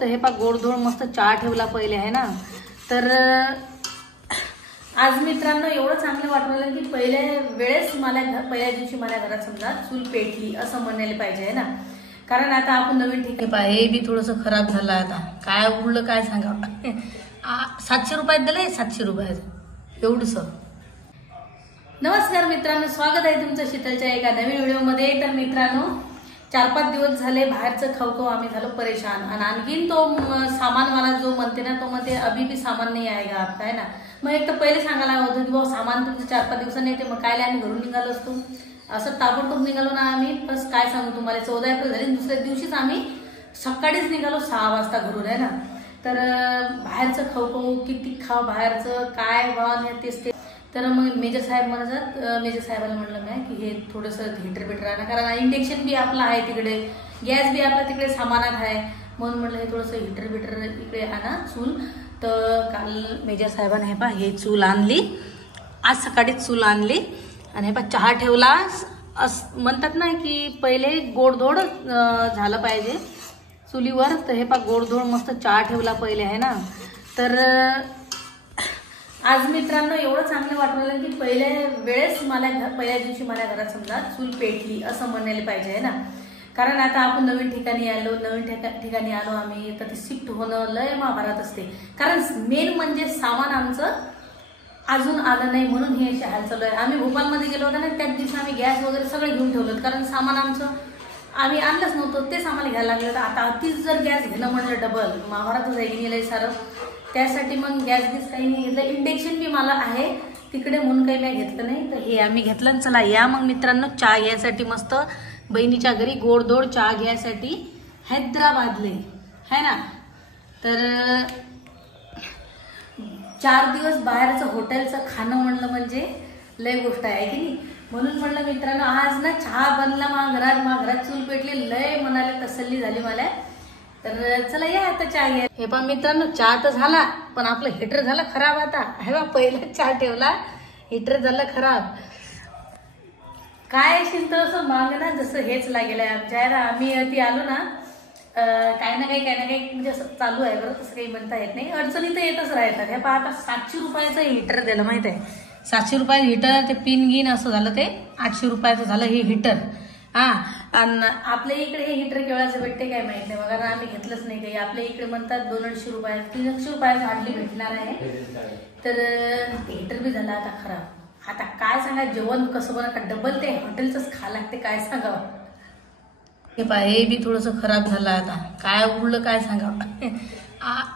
तर हे पा गोडधोड मस्त चहा ठेवला पहिले आहे ना। तर आज मित्रांनो एवढं चांगलं वाटू लागलं की पहिल्या वेळेस पहिल्या दिवशी मला घरात समजा चूल पेटली असं म्हणायला पाहिजे आहे ना। कारण आता आपण नवीन ठिकाणी पाहिजे हे बी थोडंसं खराब झालं, आता काय उरलं काय सांगा। 700 रुपयात दिले, 700 रुपयात एवढंच। नमस्कार मित्रांनो, स्वागत आहे तुमचं शीतलच्या एका नवीन व्हिडिओमध्ये। तर मित्रांनो 4-5 दिवस झाले बाहेरचं खाऊ आम्ही झालो परेशान, आणि आणखीन तो सामान मला जो म्हणते ना तो म्हणते अभी भी सामान नाही आएगा आपका है ना। मग एक तर पहिले सांगायला होतं की बाबा सामान तुमचं 4-5 दिवसांनी येते, मग कायले आम्ही घरून निघालो असतो असं ताबडतोब निघालो ना आम्ही। बस काय सांगू तुम्हाला, 14 एप्रिल झाली, दुसऱ्या दिवशीच आम्ही सकाळीच निघालो 6 वाजता घरून आहे ना। तर बाहेरचं खाऊ किती खाव बाहेरचं काय भाव तेच ते। तर मग मेजर साहेब म्हणतात, मेजर साहेबांना म्हणलं मी की हे थोडंसं हिटर आणा, कारण इंडक्शन बी आपलं आहे तिकडे, गॅस बी आपला तिकडे सामानात आहे, म्हणून म्हटलं हे थोडंसं हिटर इकडे आणा चूल। तर काल मेजर साहेबांनी हे पा हे चूल आणली, आज सकाळीच चूल आणली, आणि हे पा चहा ठेवला। म्हणतात ना की पहिले गोडधोड झालं पाहिजे चुलीवर, तर हे पा गोडधोड मस्त चहा ठेवला पहिले आहे ना। तर आज मित्रांनो एवढं चांगलं वाटू लागलं की पहिल्या वेळेस पहिल्या दिवशी मला घरात समजा चूल पेटली असं म्हणायला पाहिजे आहे ना। कारण आता आपण नवीन ठिकाणी आलो आम्ही, तर ते शिफ्ट होणं लय महाभारत असते। कारण मेन म्हणजे सामान आमचं अजून आलं नाही, म्हणून हे अशी हाल चालू आहे। आम्ही भोपाळमध्ये गेलो होतो ना, त्याच दिवशी आम्ही गॅस वगैरे सगळं घेऊन ठेवलं, कारण सामान आमचं आम्ही आणलंच नव्हतं, ते सामान घ्यायला लागलं। तर आता अतिच जर गॅस घेणं म्हणलं डबल महाभारतच आहे की नाही सारं, त्यासाठी मग गॅस काही नाही घेतलं। इंडक्शन बी मला आहे तिकडे म्हणून काही नाही घेतलं नाही, तर हे आम्ही घेतलं। चला या मग मित्रांनो चहा घ्यायसाठी मस्त बहिणीच्या घरी गोडधोड चहा घ्यायसाठी हैदराबादले है ना। तर 4 दिवस बाहेरचं हॉटेलचं खाणं म्हणलं म्हणजे लय गोष्ट आहे की नाही, म्हणून म्हणलं मित्रांनो आज ना चहा बनला घरात चूल पेटली, लय मनाला तसल्ली झाली मला। तर चला या आता चहा घ्या। हे पहा मित्रांनो चहा तर झाला, पण आपलं हिटर झालं खराब। आता हे बा पहिला चहा ठेवला, हिटर झालं खराब। काय असेल तर असं माग ना जसं हेच लागेल आमच्या, आम्ही ती आलो ना काय ना काही म्हणजे असं चालू आहे बरं, तसं काही म्हणता येत नाही, अडचणी तर येतच राहतात। हे पहा आता 700 रुपयाचं हिटर दिलं माहित आहे, 700 रुपयाचं हिटर, ते पिन गिन असं झालं, ते 800 रुपयाचं झालं हे हिटर। आणि आपल्या इकडे हे हिटर केवढाचं भेटते काय माहित नाही, कारण आम्ही घेतलंच नाही काही। आपल्या इकडे म्हणतात 200 रुपयाचं 300 रुपयाचं हार्डली भेटणार आहे। तर हिटर बी झाला आता खराब। आता काय सांगा जेवण कसं बरं का डबल ते हॉटेलचंच खा लागते, काय सांगावं। हे पहा हे बी थोडंसं खराब झालं, आता काय उरलं काय सांगावं।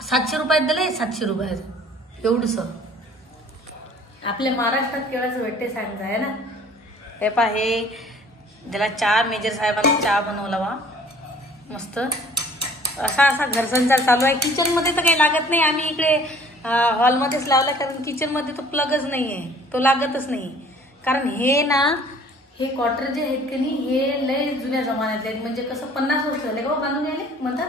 700 रुपयात दिले, 700 रुपयात एवढंच। आपल्या महाराष्ट्रात केवढाचं भेटते सांगता आहे ना। हे पहा हे त्याला चहा, मेजर साहेबांना चहा बनवला वा मस्त असा घरसंसार चालू आहे। किचनमध्ये तर काही लागत नाही, आम्ही इकडे हॉलमध्येच लावला, कारण किचनमध्ये तो प्लगच नाही आहे, तो लागतच नाही। कारण हे ना हे क्वार्टर जे आहेत की नाही हे लय जुन्या जमान्यातले आहेत, म्हणजे कसं 50 वर्ष झाले का बांधून आले म्हणतात।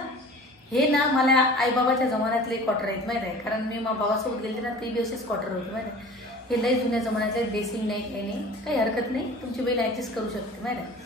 हे ना मला आईबाबाच्या जमान्यातले क्वार्टर आहेत माहिती आहे, कारण मी बाबासोबत गेले ना ते बी असेच क्वार्टर होते माहिती आहे। हे लय जुन्या जमान्यातले, बेसिंग नाही काही नाही, काही हरकत नाही, तुमची बहीण ऍडजस्ट करू शकते माहिती आहे।